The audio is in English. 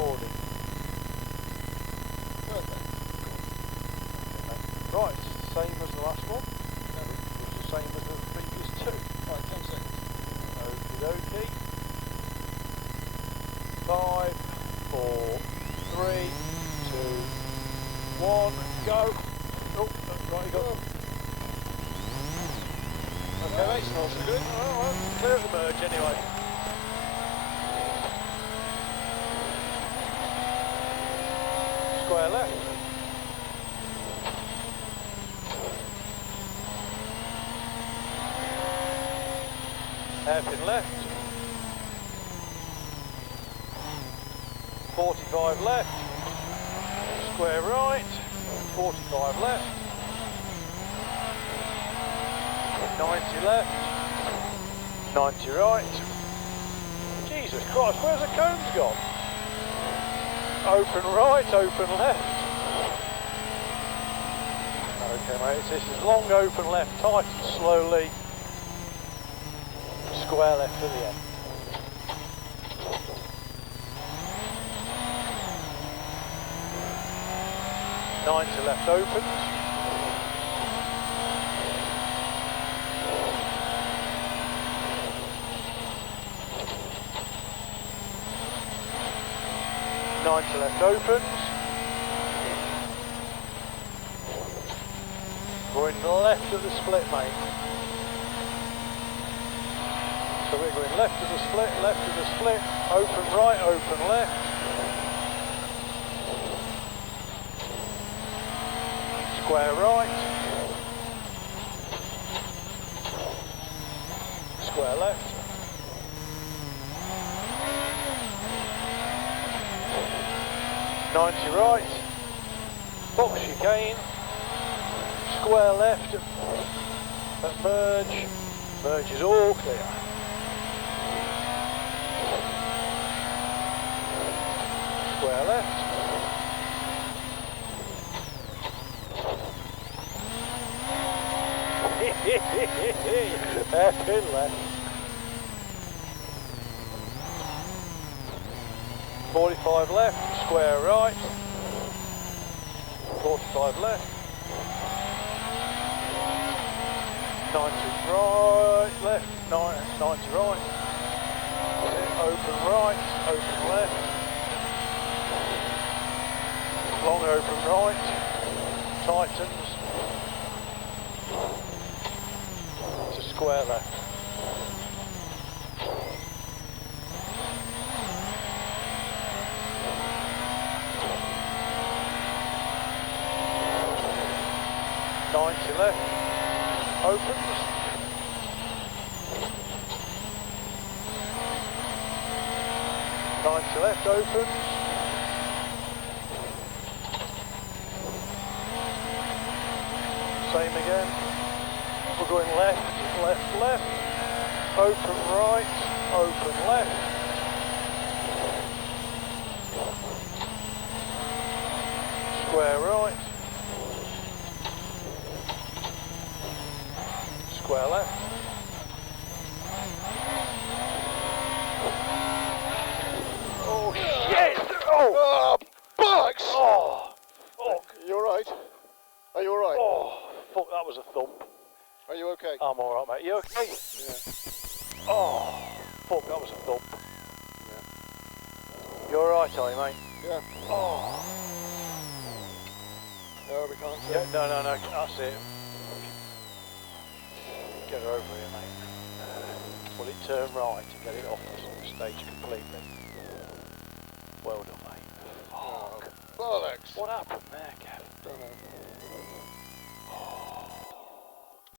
recording. Perfect. Right, it's the same as the last one. No, it was the same as the previous two. Right, 10 seconds. Okie dokie. 5, 4, 3, 2, 1, go. Oh, right, you got them. Okay, mate, smells good. Alright, clear of the merge anyway. Square left. Hairpin left. 45 left. Square right. 45 left. 90 left. 90 right. Jesus Christ, where's the cones gone? Open right, open left. Okay mate, this is long open left, tighten slowly. Square left to the end. To left opens. To left opens. Going left of the split, mate. So we're going left of the split, open right, open left. Square right. Square left. Right. Box chicane. Square left. At merge. Merge is all clear. Square left. Hairpin left. 45 left, square right. 45 left. 90 right, left, 90 right. Open right, open left. Long open right. Tightens. To square left. Left, opens, 90 left, opens, same again, we're going left, left, left, open right, open left, square right, square left. Oh shit! Oh, bollocks! Oh, fuck. You alright? Are you alright? Oh, fuck, that was a thump. Are you okay? I'm alright, mate. You okay? Yeah. Oh, fuck, that was a thump. Yeah. You alright, are you, mate? Yeah. Oh. No, we can't see. Yeah, no, that's it. Get her over here, mate. Will it turn right and get it off the stage completely? Well done, mate. Fuck. Bollocks! What happened there, Kev? Don't know.